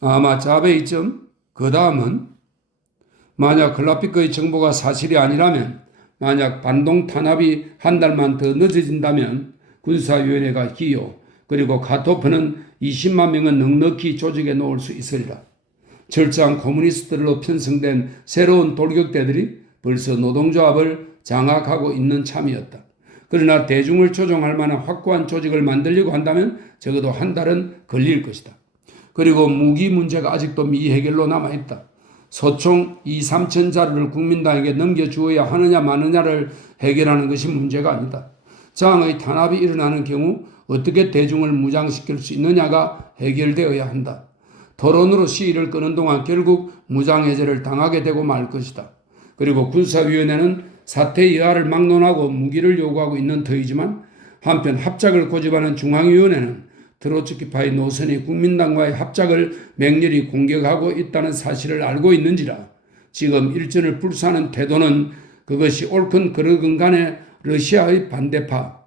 아마 자베이점, 그 다음은 만약 클라피크의 정보가 사실이 아니라면 만약 반동 탄압이 한 달만 더 늦어진다면 군사위원회가 기요 그리고 카토프는 20만 명은 넉넉히 조직에 놓을 수 있으리라. 철저한 코뮤니스트들로 편성된 새로운 돌격대들이 벌써 노동조합을 장악하고 있는 참이었다. 그러나 대중을 조종할 만한 확고한 조직을 만들려고 한다면 적어도 한 달은 걸릴 것이다. 그리고 무기 문제가 아직도 미해결로 남아있다. 소총 2, 3천 자루를 국민당에게 넘겨주어야 하느냐 마느냐를 해결하는 것이 문제가 아니다. 장의 탄압이 일어나는 경우 어떻게 대중을 무장시킬 수 있느냐가 해결되어야 한다. 토론으로 시위를 끄는 동안 결국 무장해제를 당하게 되고 말 것이다. 그리고 군사위원회는 사태 여하를 막론하고 무기를 요구하고 있는 터이지만 한편 합작을 고집하는 중앙위원회는 트로츠키파의 노선이 국민당과의 합작을 맹렬히 공격하고 있다는 사실을 알고 있는지라 지금 일전을 불사하는 태도는 그것이 옳건 그르건 간에 러시아의 반대파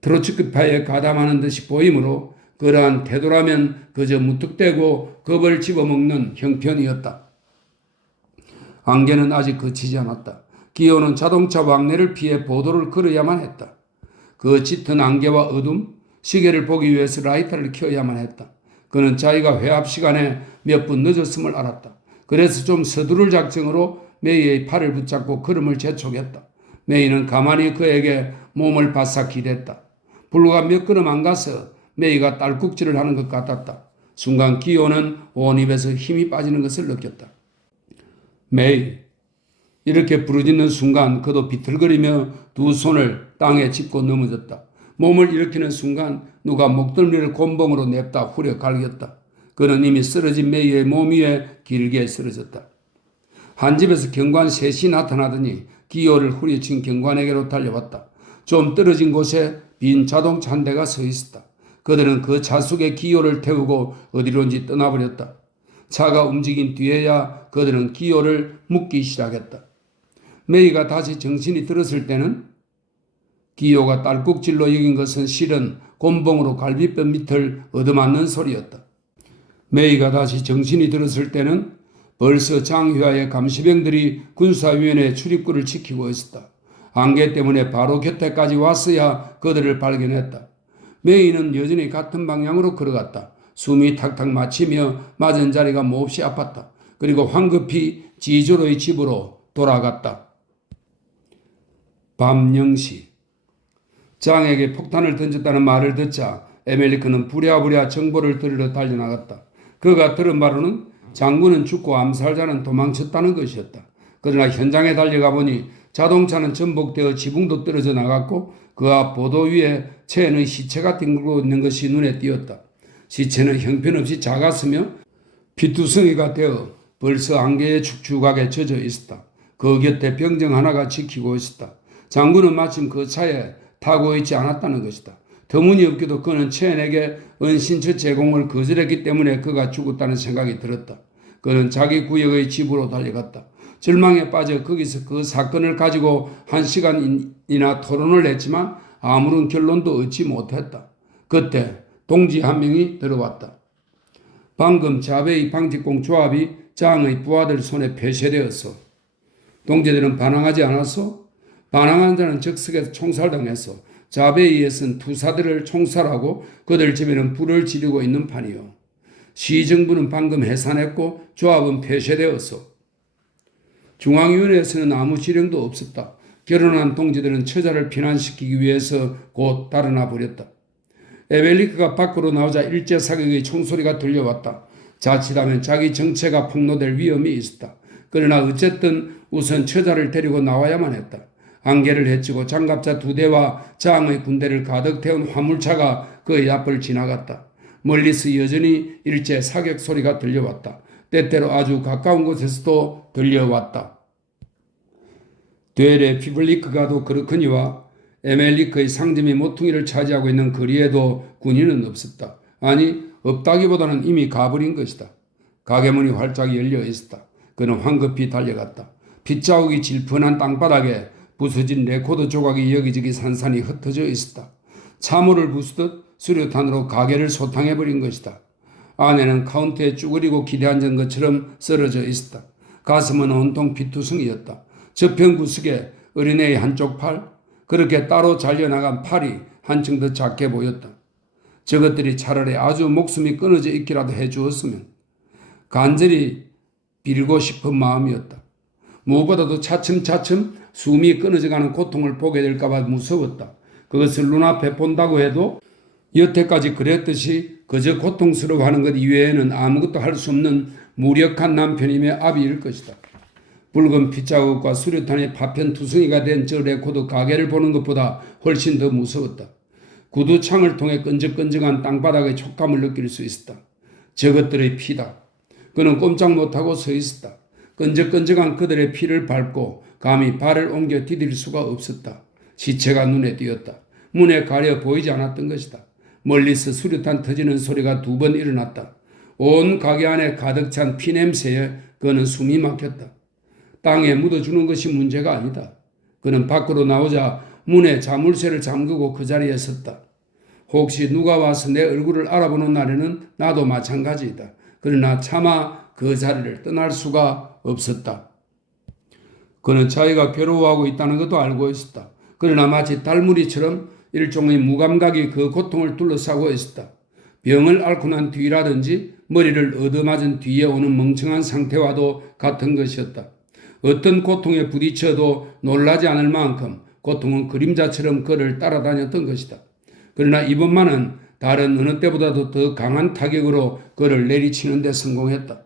트로츠키파에 가담하는 듯이 보이므로 그러한 태도라면 그저 무턱대고 겁을 집어먹는 형편이었다. 안개는 아직 그치지 않았다. 기호는 자동차 왕래를 피해 보도를 걸어야만 했다. 그 짙은 안개와 어둠, 시계를 보기 위해서 라이터를 켜야만 했다. 그는 자기가 회합 시간에 몇 분 늦었음을 알았다. 그래서 좀 서두를 작정으로 메이의 팔을 붙잡고 걸음을 재촉했다. 메이는 가만히 그에게 몸을 바싹 기댔다. 불과 몇 걸음 안 가서 메이가 딸꾹질을 하는 것 같았다. 순간 기호는 온 입에서 힘이 빠지는 것을 느꼈다. 메이, 이렇게 부르짖는 순간 그도 비틀거리며 두 손을 땅에 짚고 넘어졌다. 몸을 일으키는 순간 누가 목덜미를 곤봉으로 냅다 후려 갈겼다. 그는 이미 쓰러진 메이의 몸 위에 길게 쓰러졌다. 한 집에서 경관 셋이 나타나더니 기호를 후려친 경관에게로 달려왔다. 좀 떨어진 곳에 빈 자동차 한 대가 서 있었다. 그들은 그 차 속에 기호를 태우고 어디론지 떠나버렸다. 차가 움직인 뒤에야 그들은 기호를 묻기 시작했다. 메이가 다시 정신이 들었을 때는 기호가 딸꾹질로 여긴 것은 실은 곤봉으로 갈비뼈 밑을 얻어맞는 소리였다. 메이가 다시 정신이 들었을 때는 벌써 장휘하의 감시병들이 군사위원회 출입구를 지키고 있었다. 안개 때문에 바로 곁에까지 왔어야 그들을 발견했다. 메이는 여전히 같은 방향으로 걸어갔다. 숨이 탁탁 막히며 맞은 자리가 몹시 아팠다. 그리고 황급히 지조로의 집으로 돌아갔다. 밤 0시. 장에게 폭탄을 던졌다는 말을 듣자 에멜리크는 부랴부랴 정보를 들으러 달려나갔다. 그가 들은 바로는 장군은 죽고 암살자는 도망쳤다는 것이었다. 그러나 현장에 달려가 보니 자동차는 전복되어 지붕도 떨어져 나갔고 그 앞 보도 위에 체인의 시체가 뒹굴고 있는 것이 눈에 띄었다. 시체는 형편없이 작았으며 피투성이가 되어 벌써 안개에 축축하게 젖어 있었다. 그 곁에 병정 하나가 지키고 있었다. 장군은 마침 그 차에 타고 있지 않았다는 것이다. 터무니없게도 그는 체인에게 은신처 제공을 거절했기 때문에 그가 죽었다는 생각이 들었다. 그는 자기 구역의 집으로 달려갔다. 절망에 빠져 거기서 그 사건을 가지고 1시간이나 토론을 했지만 아무런 결론도 얻지 못했다. 그때 동지 한 명이 들어왔다. 방금 자베이 방직공 조합이 장의 부하들 손에 폐쇄되었어. 동지들은 반항하지 않았어? 반항한 자는 즉석에서 총살당했어. 자베이에선 투사들을 총살하고 그들 집에는 불을 지르고 있는 판이요. 시정부는 방금 해산했고 조합은 폐쇄되었어. 중앙위원회에서는 아무 지령도 없었다. 결혼한 동지들은 처자를 피난시키기 위해서 곧 달아나 버렸다. 에벨리크가 밖으로 나오자 일제사격의 총소리가 들려왔다. 자칫하면 자기 정체가 폭로될 위험이 있었다. 그러나 어쨌든 우선 처자를 데리고 나와야만 했다. 안개를 헤치고 장갑차 2대와 장의 군대를 가득 태운 화물차가 그의 앞을 지나갔다. 멀리서 여전히 일제 사격 소리가 들려왔다. 때때로 아주 가까운 곳에서도 들려왔다. 되레 피블리크가도 그렇거니와 에멜리크의 상점이 모퉁이를 차지하고 있는 거리에도 군인은 없었다. 아니, 없다기보다는 이미 가버린 것이다. 가게 문이 활짝 열려 있었다. 그는 황급히 달려갔다. 빗자국이 질펀한 땅바닥에 부서진 레코드 조각이 여기저기 산산이 흩어져 있었다. 참호를 부수듯 수류탄으로 가게를 소탕해버린 것이다. 아내는 카운터에 쭈그리고 기대앉은 것처럼 쓰러져 있었다. 가슴은 온통 피투성이었다. 저편구석에 어린애의 한쪽 팔, 그렇게 따로 잘려나간 팔이 한층 더 작게 보였다. 저것들이 차라리 아주 목숨이 끊어져 있기라도 해주었으면 간절히 빌고 싶은 마음이었다. 무엇보다도 차츰차츰 숨이 끊어져가는 고통을 보게 될까봐 무서웠다. 그것을 눈앞에 본다고 해도 여태까지 그랬듯이 그저 고통스러워하는 것 이외에는 아무것도 할 수 없는 무력한 남편임의 아비일 것이다. 붉은 핏자국과 수류탄의 파편 투성이가 된 저 레코드 가게를 보는 것보다 훨씬 더 무서웠다. 구두창을 통해 끈적끈적한 땅바닥의 촉감을 느낄 수 있었다. 저것들의 피다. 그는 꼼짝 못하고 서 있었다. 끈적끈적한 그들의 피를 밟고 감히 발을 옮겨 디딜 수가 없었다. 시체가 눈에 띄었다. 문에 가려 보이지 않았던 것이다. 멀리서 수류탄 터지는 소리가 2번 일어났다. 온 가게 안에 가득 찬 피냄새에 그는 숨이 막혔다. 땅에 묻어주는 것이 문제가 아니다. 그는 밖으로 나오자 문에 자물쇠를 잠그고 그 자리에 섰다. 혹시 누가 와서 내 얼굴을 알아보는 날에는 나도 마찬가지이다. 그러나 차마 그 자리를 떠날 수가 없었다. 그는 자기가 괴로워하고 있다는 것도 알고 있었다. 그러나 마치 달무리처럼 일종의 무감각이 그 고통을 둘러싸고 있었다. 병을 앓고 난 뒤라든지 머리를 얻어맞은 뒤에 오는 멍청한 상태와도 같은 것이었다. 어떤 고통에 부딪혀도 놀라지 않을 만큼 고통은 그림자처럼 그를 따라다녔던 것이다. 그러나 이번만은 다른 어느 때보다도 더 강한 타격으로 그를 내리치는 데 성공했다.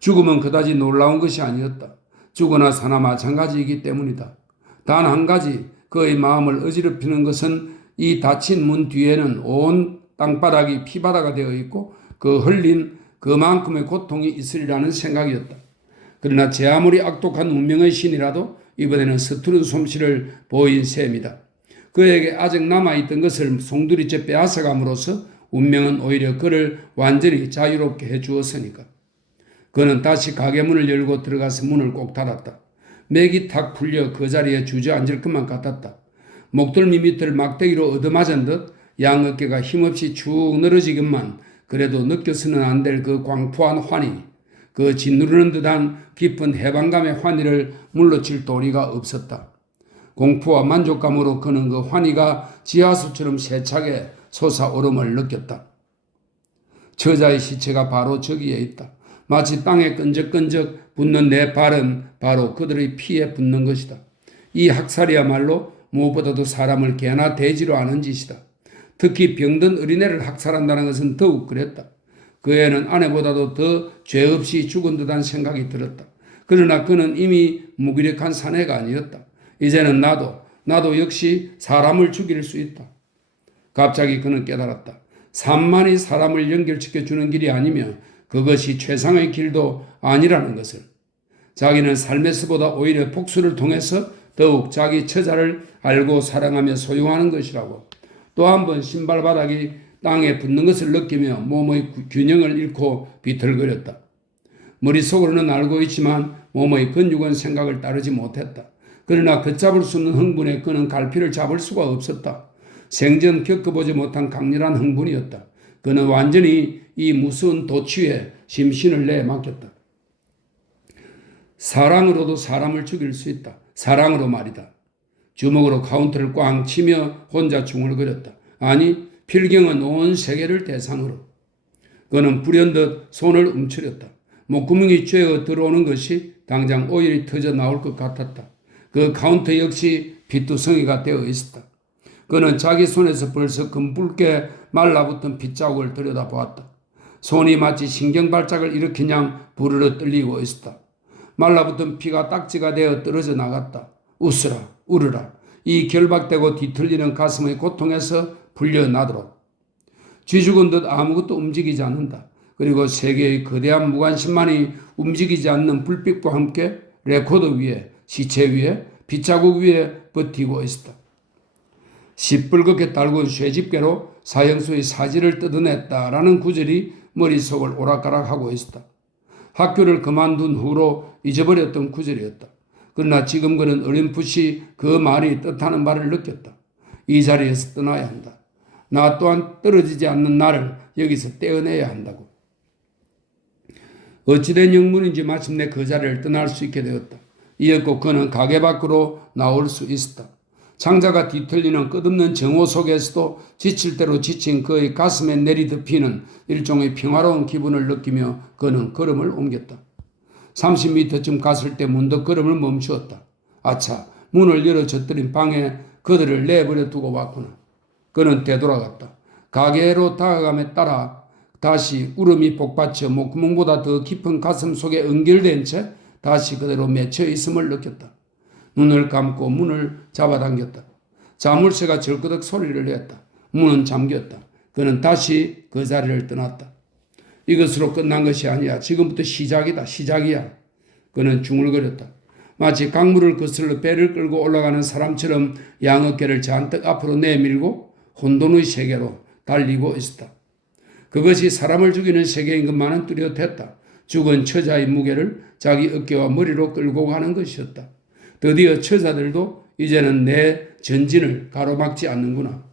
죽음은 그다지 놀라운 것이 아니었다. 죽으나 사나 마찬가지이기 때문이다. 단 한 가지 그의 마음을 어지럽히는 것은 이 닫힌 문 뒤에는 온 땅바닥이 피바다가 되어 있고 그 흘린 그만큼의 고통이 있으리라는 생각이었다. 그러나 제 아무리 악독한 운명의 신이라도 이번에는 서투른 솜씨를 보인 셈이다. 그에게 아직 남아있던 것을 송두리째 빼앗아감으로써 운명은 오히려 그를 완전히 자유롭게 해주었으니까. 그는 다시 가게 문을 열고 들어가서 문을 꼭 닫았다. 맥이 탁 풀려 그 자리에 주저앉을 것만 같았다. 목덜미 밑을 막대기로 얻어맞은 듯 양어깨가 힘없이 축 늘어지기만 그래도 느껴서는 안 될 그 광포한 환희, 그 짓누르는 듯한 깊은 해방감의 환희를 물러칠 도리가 없었다. 공포와 만족감으로 그는 그 환희가 지하수처럼 세차게 솟아오름을 느꼈다. 처자의 시체가 바로 저기에 있다. 마치 땅에 끈적끈적 붙는 내 발은 바로 그들의 피에 붙는 것이다. 이 학살이야말로 무엇보다도 사람을 개나 돼지로 하는 짓이다. 특히 병든 어린애를 학살한다는 것은 더욱 그랬다. 그 애는 아내보다도 더 죄 없이 죽은 듯한 생각이 들었다. 그러나 그는 이미 무기력한 사내가 아니었다. 이제는 나도 역시 사람을 죽일 수 있다. 갑자기 그는 깨달았다. 산만이 사람을 연결시켜주는 길이 아니며 그것이 최상의 길도 아니라는 것을. 자기는 삶에서보다 오히려 복수를 통해서 더욱 자기 처자를 알고 사랑하며 소유하는 것이라고. 또 한 번 신발바닥이 땅에 붙는 것을 느끼며 몸의 균형을 잃고 비틀거렸다. 머릿속으로는 알고 있지만 몸의 근육은 생각을 따르지 못했다. 그러나 걷잡을 수 없는 흥분에 그는 갈피를 잡을 수가 없었다. 생전 겪어보지 못한 강렬한 흥분이었다. 그는 완전히 이 무서운 도취에 심신을 내맡겼다. 사랑으로도 사람을 죽일 수 있다. 사랑으로 말이다. 주먹으로 카운터를 꽝 치며 혼자 중얼거렸다. 아니, 필경은 온 세계를 대상으로. 그는 불현듯 손을 움츠렸다. 목구멍이 쬐어 들어오는 것이 당장 오일이 터져 나올 것 같았다. 그 카운터 역시 핏두성이가 되어 있었다. 그는 자기 손에서 벌써 금붉게 말라붙은 핏자국을 들여다보았다. 손이 마치 신경발작을 일으킨 양 부르르 떨리고 있었다. 말라붙은 피가 딱지가 되어 떨어져 나갔다. 웃으라, 울으라. 이 결박되고 뒤틀리는 가슴의 고통에서 풀려나도록. 쥐죽은 듯 아무것도 움직이지 않는다. 그리고 세계의 거대한 무관심만이 움직이지 않는 불빛과 함께 레코더 위에, 시체 위에, 빗자국 위에 버티고 있었다. 시뻘겋게 달군 쇠집게로 사형수의 사지를 뜯어냈다라는 구절이 머릿속을 오락가락하고 있었다. 학교를 그만둔 후로 잊어버렸던 구절이었다. 그러나 지금 그는 어렴풋이 그 말이 뜻하는 바를 느꼈다. 이 자리에서 떠나야 한다. 나 또한 떨어지지 않는 나를 여기서 떼어내야 한다고. 어찌된 영문인지 마침내 그 자리를 떠날 수 있게 되었다. 이었고 그는 가게 밖으로 나올 수 있었다. 창자가 뒤틀리는 끝없는 정오 속에서도 지칠 대로 지친 그의 가슴에 내리덮이는 일종의 평화로운 기분을 느끼며 그는 걸음을 옮겼다. 30m쯤 갔을 때 문득 걸음을 멈추었다. 아차, 문을 열어 젖들인 방에 그들을 내버려 두고 왔구나. 그는 되돌아갔다. 가게로 다가감에 따라 다시 울음이 복받쳐 목구멍보다 더 깊은 가슴 속에 연결된 채 다시 그대로 맺혀 있음을 느꼈다. 눈을 감고 문을 잡아당겼다. 자물쇠가 절끄덕 소리를 냈다. 문은 잠겼다. 그는 다시 그 자리를 떠났다. 이것으로 끝난 것이 아니야. 지금부터 시작이다. 시작이야. 그는 중얼거렸다. 마치 강물을 거슬러 배를 끌고 올라가는 사람처럼 양어깨를 잔뜩 앞으로 내밀고 혼돈의 세계로 달리고 있었다. 그것이 사람을 죽이는 세계인 것만은 뚜렷했다. 죽은 처자의 무게를 자기 어깨와 머리로 끌고 가는 것이었다. 드디어 처자들도 이제는 내 전진을 가로막지 않는구나.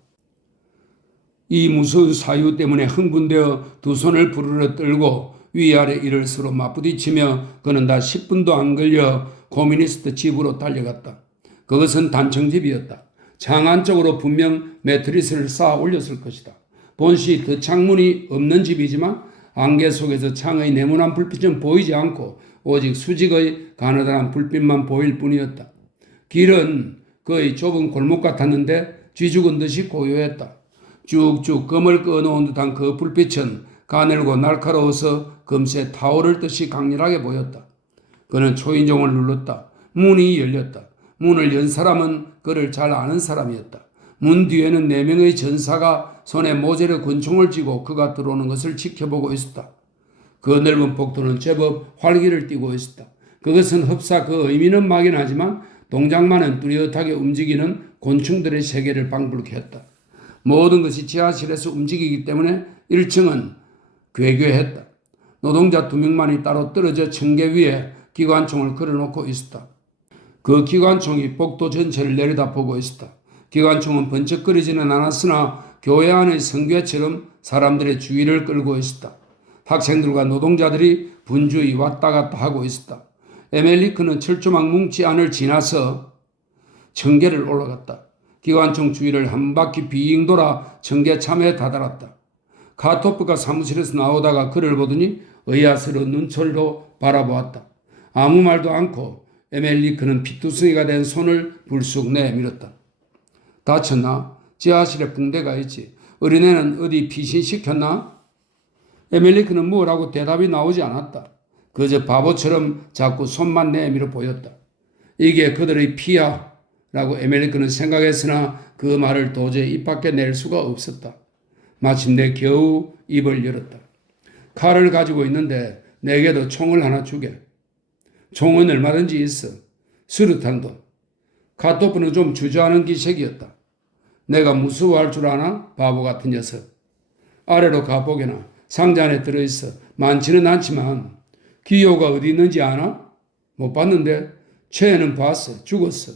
이 무서운 사유 때문에 흥분되어 두 손을 부르르 떨고 위아래 이를 서로 맞부딪히며 그는 다 10분도 안 걸려 고미니스트 집으로 달려갔다. 그것은 단청집이었다. 창 안쪽으로 분명 매트리스를 쌓아 올렸을 것이다. 본시 덧창문이 없는 집이지만 안개 속에서 창의 네모난 불빛은 보이지 않고 오직 수직의 가느다란 불빛만 보일 뿐이었다. 길은 거의 좁은 골목 같았는데 쥐죽은 듯이 고요했다. 쭉쭉 금을 꺼놓은 듯한 그 불빛은 가늘고 날카로워서 금세 타오를 듯이 강렬하게 보였다. 그는 초인종을 눌렀다. 문이 열렸다. 문을 연 사람은 그를 잘 아는 사람이었다. 문 뒤에는 4명의 전사가 손에 모재로 권총을 쥐고 그가 들어오는 것을 지켜보고 있었다. 그 넓은 복도는 제법 활기를 띠고 있었다. 그것은 흡사 그 의미는 막연하지만 동작만은 뚜렷하게 움직이는 곤충들의 세계를 방불케 했다. 모든 것이 지하실에서 움직이기 때문에 1층은 괴괴했다. 노동자 2명만이 따로 떨어져 층계 위에 기관총을 걸어놓고 있었다. 그 기관총이 복도 전체를 내려다보고 있었다. 기관총은 번쩍거리지는 않았으나 교회 안의 성궤처럼 사람들의 주의를 끌고 있었다. 학생들과 노동자들이 분주히 왔다 갔다 하고 있었다. 에멜리크는 철조망 뭉치 안을 지나서 청계를 올라갔다. 기관총 주위를 한 바퀴 빙 돌아 청계 참에 다다랐다. 카토프가 사무실에서 나오다가 그를 보더니 의아스러운 눈초리로 바라보았다. 아무 말도 않고 에멜리크는 피투성이가 된 손을 불쑥 내밀었다. 다쳤나? 지하실에 붕대가 있지. 어린애는 어디 피신시켰나? 에멜리크는 뭐라고 대답이 나오지 않았다. 그저 바보처럼 자꾸 손만 내밀어 보였다. 이게 그들의 피야 라고 에멜리크는 생각했으나 그 말을 도저히 입 밖에 낼 수가 없었다. 마침내 겨우 입을 열었다. 칼을 가지고 있는데 내게도 총을 하나 주게. 총은 얼마든지 있어. 수류탄도. 카토프는 좀 주저하는 기색이었다. 내가 무서워할 줄 아나? 바보 같은 녀석. 아래로 가보게나. 상자 안에 들어있어. 많지는 않지만 기호가 어디 있는지 아나? 못 봤는데 최애는 봤어. 죽었어.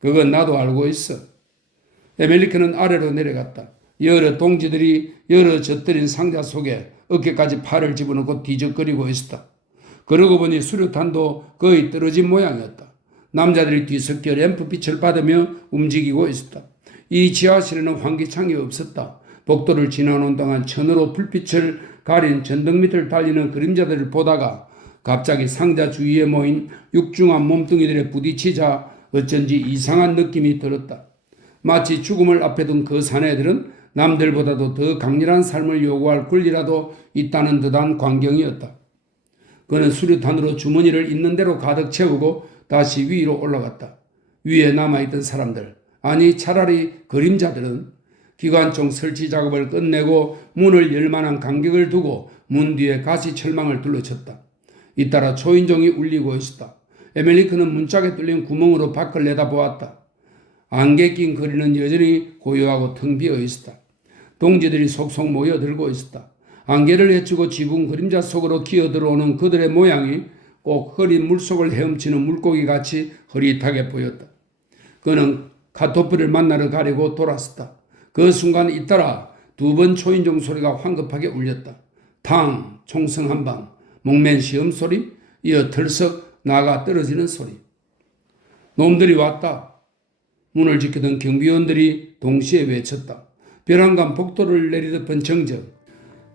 그건 나도 알고 있어. 에멜리크는 아래로 내려갔다. 여러 동지들이 여러 젖들인 상자 속에 어깨까지 팔을 집어넣고 뒤적거리고 있었다. 그러고 보니 수류탄도 거의 떨어진 모양이었다. 남자들이 뒤섞여 램프빛을 받으며 움직이고 있었다. 이 지하실에는 환기창이 없었다. 복도를 지나는 동안 천으로 불빛을 가린 전등 밑을 달리는 그림자들을 보다가 갑자기 상자 주위에 모인 육중한 몸뚱이들에 부딪히자 어쩐지 이상한 느낌이 들었다. 마치 죽음을 앞에 둔 그 사내들은 남들보다도 더 강렬한 삶을 요구할 권리라도 있다는 듯한 광경이었다. 그는 수류탄으로 주머니를 있는 대로 가득 채우고 다시 위로 올라갔다. 위에 남아있던 사람들, 아니 차라리 그림자들은 기관총 설치 작업을 끝내고 문을 열 만한 간격을 두고 문 뒤에 가시철망을 둘러쳤다. 잇따라 초인종이 울리고 있었다. 에멜리크는 문짝에 뚫린 구멍으로 밖을 내다보았다. 안개 낀 거리는 여전히 고요하고 텅 비어 있었다. 동지들이 속속 모여들고 있었다. 안개를 헤치고 지붕 그림자 속으로 기어들어오는 그들의 모양이 꼭 흐린 물속을 헤엄치는 물고기같이 흐릿하게 보였다. 그는 카토프를 만나러 가려고 돌았었다. 그 순간 잇따라 두 번 초인종 소리가 황급하게 울렸다. 탕, 총성 한 방, 목맨 시험 소리, 이어 털썩 나가 떨어지는 소리. 놈들이 왔다. 문을 지키던 경비원들이 동시에 외쳤다. 벼랑간 복도를 내리듯한 정적.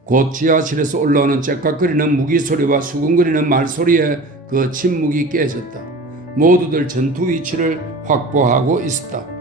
곧 지하실에서 올라오는 째깍거리는 무기 소리와 수근거리는 말소리에 그 침묵이 깨졌다. 모두들 전투 위치를 확보하고 있었다.